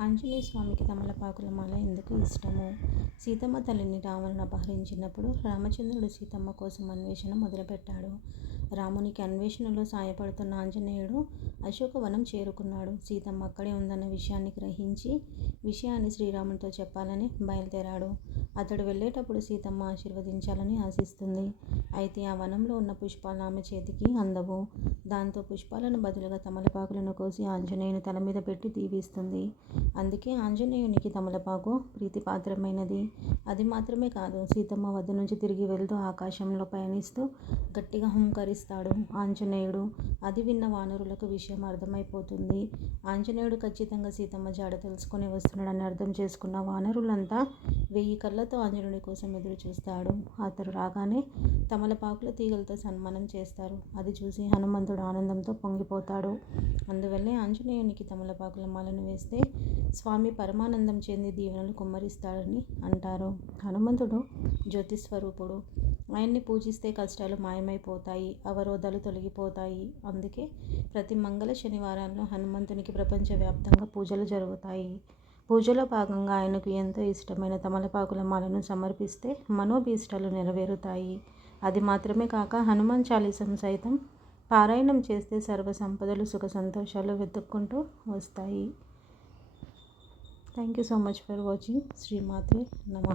ఆంజనేయ స్వామికి తమలపాకుల మాల ఎందుకు ఇష్టము సీతమ్మ తల్లిని రావణుడు అపహరించినప్పుడు రామచంద్రుడు సీతమ్మ కోసం అన్వేషణ మొదలుపెట్టాడు. రామునికి అన్వేషణలో సాయపడుతున్న ఆంజనేయుడు అశోకవనం చేరుకున్నాడు. సీతమ్మ అక్కడే ఉందన్న విషయాన్ని గ్రహించి విషయాన్ని శ్రీరామునితో చెప్పాలని బయలుదేరాడు. అతడు వెళ్ళేటప్పుడు సీతమ్మ ఆశీర్వదించాలని ఆశిస్తుంది. అయితే ఆ వనంలో ఉన్న పుష్పాలు ఆమె చేతికి అందవు. దాంతో పుష్పాలను బదులుగా తమలపాకులను కోసి ఆంజనేయుని తల మీద పెట్టి దీవిస్తుంది. అందుకే ఆంజనేయునికి తమలపాకు ప్రీతిపాత్రమైనది. అది మాత్రమే కాదు సీతమ్మ వద్ద నుంచి తిరిగి వెళ్తూ ఆకాశంలో పయనిస్తూ గట్టిగా హుంకరిస్తాడు ఆంజనేయుడు. అది విన్న వానరులకు విషయం అర్థమైపోతుంది. ఆంజనేయుడు ఖచ్చితంగా సీతమ్మ జాడ తెలుసుకొని వస్తున్నాడని అర్థం చేసుకున్న వానరులంతా వెయ్యి కళ్ళతో ఆంజనేయుడి కోసం ఎదురు చూస్తాడు. అతడు రాగానే తమలపాకుల తీగలతో సన్మానం చేస్తారు. అది చూసి హనుమంతుడు ఆనందంతో పొంగిపోతాడు. అందువల్లే ఆంజనేయునికి తమలపాకుల మాలను వేస్తే స్వామి పరమానందం చెంది దీవెనలు కుమ్మరిస్తాడని అంటారు. హనుమంతుడు జ్యోతిస్వరూపుడు. ఆయన్ని పూజిస్తే కష్టాలు మాయమైపోతాయి అవరోధాలు తొలగిపోతాయి. అందుకే ప్రతి మంగళ శనివారంలో హనుమంతునికి ప్రపంచవ్యాప్తంగా పూజలు జరుగుతాయి. పూజలో భాగంగా ఆయనకు ఎంతో ఇష్టమైన తమలపాకుల మాలను సమర్పిస్తే మనోభీష్టాలు నెరవేరుతాయి. అది మాత్రమే కాక హనుమాన్ చాలీసం సైతం పారాయణం చేస్తే సర్వ సంపదలు సుఖ సంతోషాలు వెతుక్కుంటూ వస్తాయి. Thank you so much for watching శ్రీమాతే నమ